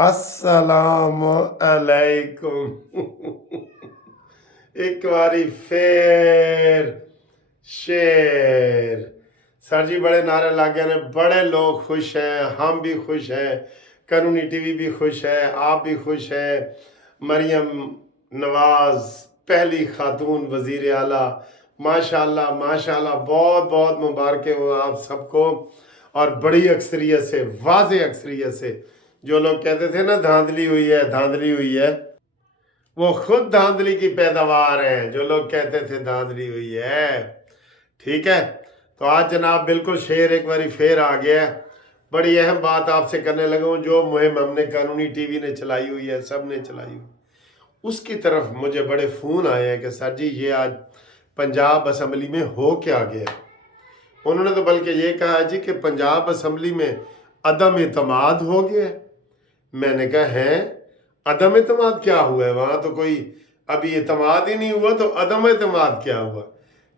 अस्सलाम अलैकुम। एक बारी फिर शेर। सर जी बड़े नारे लग गए ने, बड़े लोग खुश हैं, हम भी खुश हैं, कानूनी टीवी भी खुश है, आप भी खुश हैं। मरियम नवाज पहली खातून वजीर आला, माशाल्लाह माशाल्लाह, बहुत बहुत मुबारकें हो आप सबको। और बड़ी अक्सरियत से, वाज़ेह अक्सरियत से, जो लोग कहते थे ना धांधली हुई है धांधली हुई है, वो खुद धांधली की पैदावार हैं। जो लोग कहते थे धांधली हुई है, ठीक है। तो आज जनाब बिल्कुल शेर एक बारी फिर आ गया है। बड़ी अहम बात आपसे करने लगा हूँ, जो मुहिम हमने कानूनी टीवी ने चलाई हुई है, सब ने चलाई हुई, उसकी तरफ मुझे बड़े फ़ोन आए हैं कि सर जी ये आज पंजाब असम्बली में हो क्या गया। उन्होंने तो बल्कि ये कहा जी कि पंजाब असम्बली में अदम एतमाद हो गया। मैंने कहा है, अदम एतमाद क्या हुआ है? वहाँ तो कोई अभी एतमाद ही नहीं हुआ, तो अदम एतमाद क्या हुआ?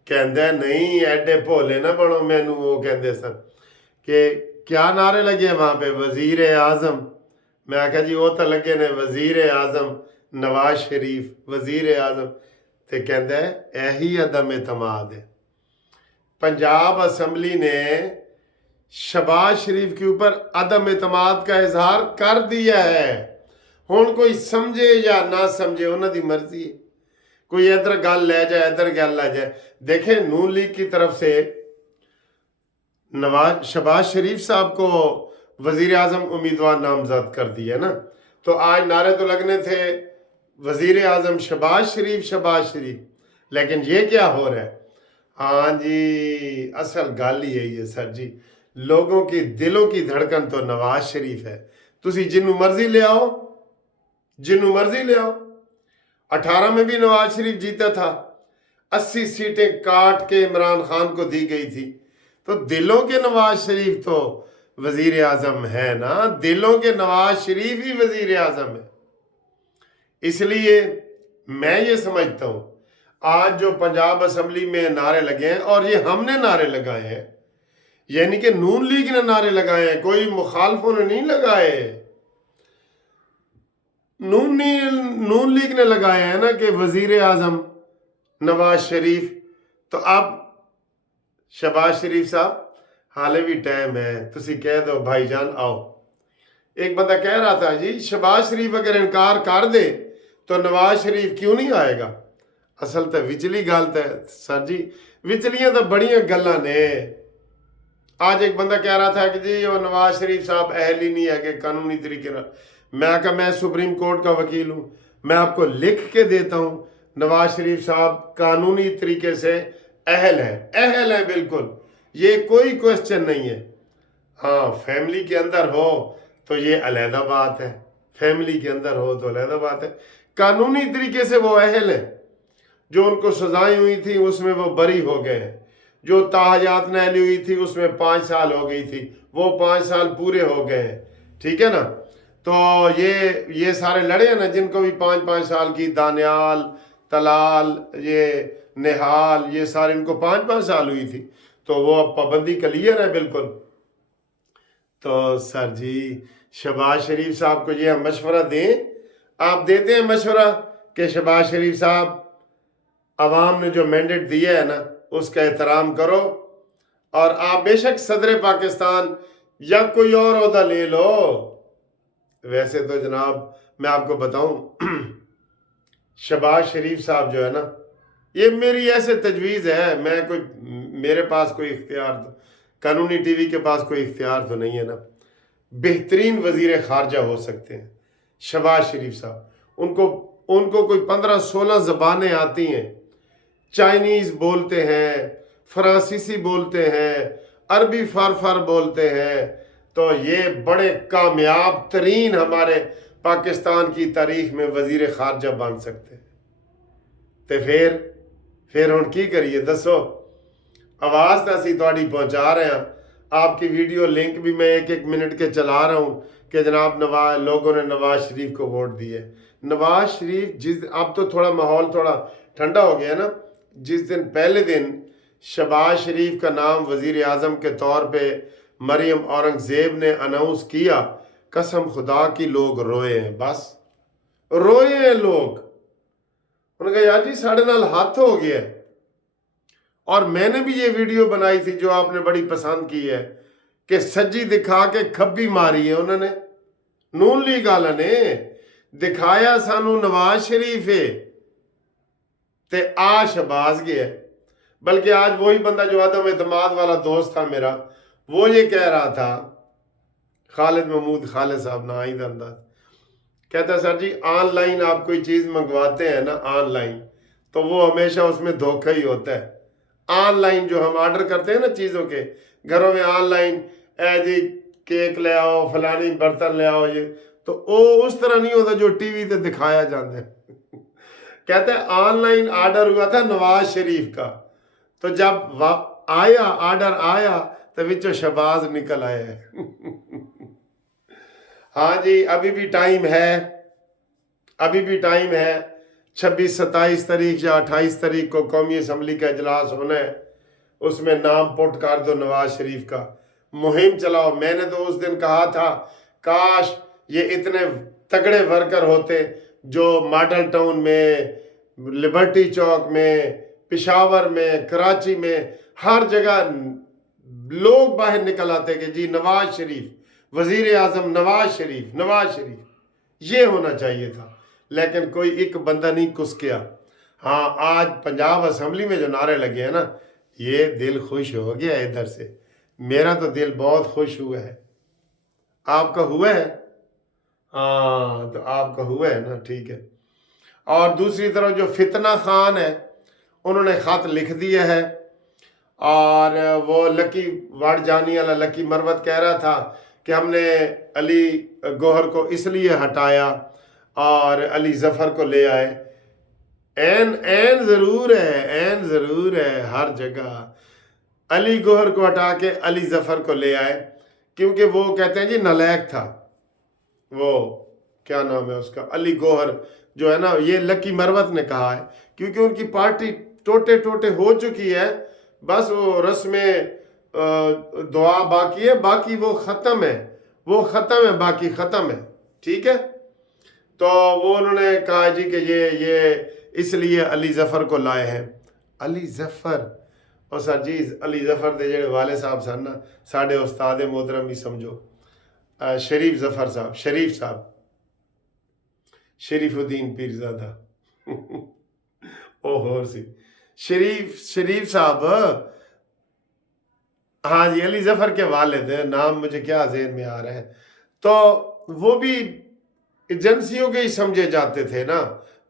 कहता नहीं एडे भोले ना बनो। मैनू वो कहते सन कि क्या नारे लगे वहाँ पे, वजीर आज़म। मैं आख्या जी वो तो लगे ने वजीर आज़म नवाज शरीफ, वजीर आज़म। तो कहता है यही अदम एतमाद है। पंजाब असम्बली ने शहबाज शरीफ के ऊपर अदम एतमाद का इजहार कर दिया है। हुण कोई समझे या ना समझे, उन्होंने दी मर्जी है। कोई इधर गल ले जाए, इधर गल ले जाए। देखें, नून लीग की तरफ से शहबाज शरीफ साहब को वजीर आज़म उम्मीदवार नामजद कर दिया ना, तो आज नारे तो लगने थे वजीर आज़म शहबाज शरीफ, शहबाज शरीफ। लेकिन ये क्या हो रहा है? हाँ जी, असल गल ही यही है सर जी, लोगों की दिलों की धड़कन तो नवाज शरीफ है। तुसी जिन्नू मर्जी ले आओ, जिन्नू मर्जी ले आओ। 18 में भी नवाज शरीफ जीता था, 80 सीटें काट के इमरान खान को दी गई थी। तो दिलों के नवाज शरीफ तो वजीर आज़म है ना, दिलों के नवाज शरीफ ही वजीर आज़म है। इसलिए मैं ये समझता हूँ आज जो पंजाब असम्बली में नारे लगे हैं, और ये हमने नारे लगाए हैं, यानी कि नून लीग ने नारे लगाए हैं, कोई मुखालफों ने नहीं लगाए। नून लीग ने लगाया है ना कि वजीर आज़म नवाज शरीफ। तो अब शहबाज शरीफ साहब हाले भी टाइम है, तुसी कह दो भाईजान आओ। एक बंदा कह रहा था जी शहबाज शरीफ अगर इनकार कर दे तो नवाज शरीफ क्यों नहीं आएगा। असल तो विचली गल तो सर जी, विचलियां तो बड़िया गल्लां ने। आज एक बंदा कह रहा था कि जी वो नवाज शरीफ साहब अहल ही नहीं है कि कानूनी तरीके ना। मैं कहा मैं सुप्रीम कोर्ट का वकील हूँ, मैं आपको लिख के देता हूँ नवाज शरीफ साहब कानूनी तरीके से अहल है बिल्कुल, ये कोई क्वेश्चन नहीं है। हाँ, फैमिली के अंदर हो तो ये अलहदा बात है, फैमिली के अंदर हो तो अलहदा बात है। कानूनी तरीके से वो अहल है, जो उनको सजाएं हुई थी उसमें वो बरी हो गए हैं। जो ताहयात नहली हुई थी उसमें 5 साल हो गई थी, वो 5 साल पूरे हो गए हैं, ठीक है ना। तो ये सारे लड़े हैं ना जिनको भी 5-5 साल की, दानियाल, तलाल, ये निहाल, ये सारे इनको 5-5 साल हुई थी, तो वो अब पाबंदी क्लियर है बिल्कुल। तो सर जी शहबाज शरीफ साहब को ये हम मशवरा दें, आप देते हैं मशवरा कि शहबाज शरीफ साहब अवाम ने जो मैंडेट दिया है ना उसका एहतराम करो, और आप बेशक सदर पाकिस्तान या कोई और ओहदा ले लो। वैसे तो जनाब मैं आपको बताऊं, शहबाज शरीफ साहब जो है ना, ये मेरी ऐसे तजवीज़ है, मैं कोई, मेरे पास कोई इख्तियार तो, कानूनी टीवी के पास कोई इख्तियार तो नहीं है ना, बेहतरीन वजीर खारजा हो सकते हैं शहबाज शरीफ साहब। उनको कोई 15-16 ज़बानें आती हैं, चाइनीज़ बोलते हैं, फ्रांसीसी बोलते हैं, अरबी फार बोलते हैं। तो ये बड़े कामयाब तरीन हमारे पाकिस्तान की तारीख में वजीर खारजा बन सकते हैं। तो फिर हुण की करिए दसो। आवाज़ तो असी तुहाडी पहुँचा रहे हैं, आपकी वीडियो लिंक भी मैं 1-1 मिनट के चला रहा हूँ कि जनाब लोगों ने नवाज शरीफ को वोट दिए। नवाज शरीफ जिस, अब तो थोड़ा माहौल थोड़ा ठंडा हो गया ना, जिस दिन पहले दिन शहबाज शरीफ का नाम वजीर आज़म के तौर पे मरियम औरंगज़ेब ने अनाउंस किया, कसम खुदा की लोग रोए हैं, बस रोए हैं लोग। उन्होंने कहा यार जी साढ़े नाल हाथ हो गया है। और मैंने भी ये वीडियो बनाई थी जो आपने बड़ी पसंद की है कि सज्जी दिखा के खब्बी मारी है उन्होंने। नून लीग वाला ने दिखाया सानू नवाज शरीफ है ते आ शहबाज गया। बल्कि आज वही बंदा जो आदम एतमाद वाला दोस्त था मेरा, वो ये कह रहा था, खालिद महमूद खालिद साहब ना आई अंदाज, कहता सर जी ऑनलाइन आप कोई चीज़ मंगवाते हैं ना ऑनलाइन, तो वो हमेशा उसमें धोखा ही होता है। ऑनलाइन जो हम ऑर्डर करते हैं ना चीज़ों के, घरों में ऑनलाइन जी केक ले आओ, फलानी बर्तन ले आओ, ये तो वो उस तरह नहीं होता जो टीवी पे दिखाया जाता है। कहते हैं ऑनलाइन ऑर्डर हुआ था नवाज शरीफ का, तो जब आया ऑर्डर आया तो विचो शहबाज निकल आया है। हाँ जी, अभी भी टाइम है, अभी भी टाइम है। 26, 27 तारीख या 28 तारीख को कौमी असम्बली का इजलास होना है, उसमें नाम पुट कर दो नवाज शरीफ का, मुहिम चलाओ। मैंने तो उस दिन कहा था काश ये इतने तगड़े वर्कर होते जो मॉडल टाउन में, लिबर्टी चौक में, पेशावर में, कराची में, हर जगह लोग बाहर निकल आते कि जी नवाज शरीफ, वजीर आजम नवाज शरीफ, नवाज शरीफ, ये होना चाहिए था। लेकिन कोई एक बंदा नहीं कुस किया। हाँ, आज पंजाब असम्बली में जो नारे लगे हैं ना, ये दिल खुश हो गया इधर से। मेरा तो दिल बहुत खुश हुआ है। आपका हुआ है? हाँ, तो आपका हुआ है ना, ठीक है। और दूसरी तरफ जो फितना खान है, उन्होंने ख़त लिख दिया है, और वो लकी वारजानी वाला लकी मरवत कह रहा था कि हमने अली गौहर को इसलिए हटाया और अली जफ़र को ले आए। एन ज़रूर है, एन ज़रूर है हर जगह। अली गौहर को हटा के अली जफ़र को ले आए, क्योंकि वो कहते हैं जी नालायक था, वो क्या नाम है उसका, अली गौहर जो है ना, ये लकी मरवत ने कहा है, क्योंकि उनकी पार्टी टोटे टोटे हो चुकी है, बस वो रस्में दुआ बाकी है, बाकी वो ख़त्म है, वो ख़त्म है, बाकी ख़त्म है, ठीक है। तो वो उन्होंने कहा जी कि ये इसलिए अली जफ़र को लाए हैं। अली जफ़र, और सर जी अली जफ़र दे जेड़े वाले साहब सन ना, साढ़े उस्ताद मोहतरम ही समझो, शरीफ जफ़र साहब, शरीफ साहब, शरीफुद्दीन पीरज़ादा। ओ होर सी शरीफ साहब, हाँ जी, अली जफ़र के वालिद, नाम मुझे क्या ज़हन में आ रहा है। तो वो भी एजेंसियों के ही समझे जाते थे ना,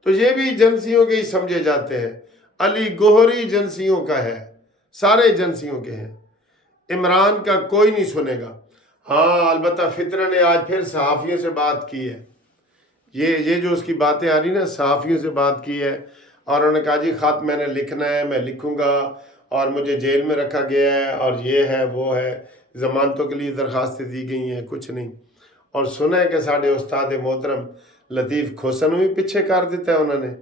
तो ये भी एजेंसियों के ही समझे जाते हैं। अली गौहरी एजेंसियों का है, सारे एजेंसियों के हैं, इमरान का कोई नहीं सुनेगा। हाँ, अलबत्ता फितना ने आज फिर सहाफ़ियों से बात की है, ये जो उसकी बातें आ रही ना, सहाफ़ियों से बात की है, और उन्होंने कहा जी ख़त मैंने लिखना है, मैं लिखूँगा, और मुझे जेल में रखा गया है, और ये है वो है, ज़मानतों के लिए दरख्वास्तें दी गई हैं, कुछ नहीं। और सुना है कि साढ़े उस्ताद मोहतरम लतीफ़ खोसन भी पीछे कर दिता है उन्होंने।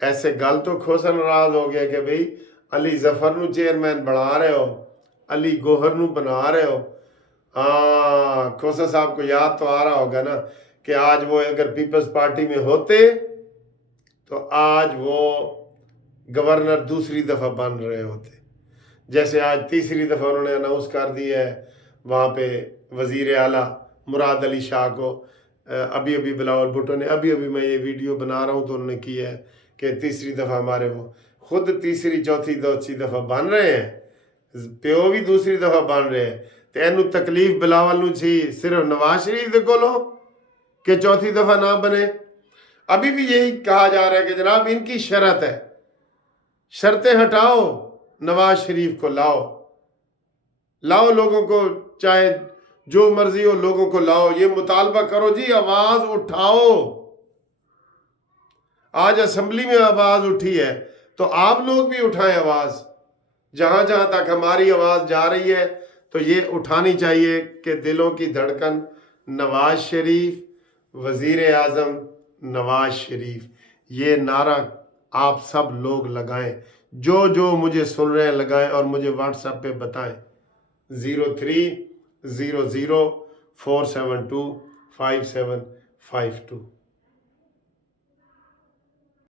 ऐसे गल तो खोसन नाराज़ हो गया कि भाई अली जफ़र नू चेयरमैन बना रहे हो, अली गौहर नू बना रहे हो। हाँ, खोसा साहब को याद तो आ रहा होगा ना कि आज वो अगर पीपल्स पार्टी में होते तो आज वो गवर्नर दूसरी दफ़ा बन रहे होते, जैसे आज तीसरी दफ़ा उन्होंने अनाउंस कर दिया है वहाँ पे वज़ीर आला मुराद अली शाह को। अभी अभी बिलावल भुट्टो ने, अभी अभी मैं ये वीडियो बना रहा हूँ तो उन्होंने किया है कि तीसरी दफ़ा हमारे वो खुद तीसरी चौथी दफ़ा बन रहे हैं, प्यो भी दूसरी दफ़ा बन रहे हैं। तो इनू तकलीफ बिलावल नू सी सिर्फ नवाज शरीफ दे कोलों कि चौथी दफ़ा ना बने। अभी भी यही कहा जा रहा है कि जनाब इनकी शर्त है, शर्तें हटाओ, नवाज शरीफ को लाओ लोगों को, चाहे जो मर्जी हो लोगों को लाओ, ये मुतालबा करो जी, आवाज उठाओ। आज असेंबली में आवाज उठी है तो आप लोग भी उठाएं आवाज। जहां जहां तक हमारी आवाज जा रही है तो ये उठानी चाहिए कि दिलों की धड़कन नवाज शरीफ, वजीर आजम नवाज शरीफ, ये नारा आप सब लोग लगाएं। जो मुझे सुन रहे हैं लगाएं और मुझे व्हाट्सएप पे बताएं 03000472 5752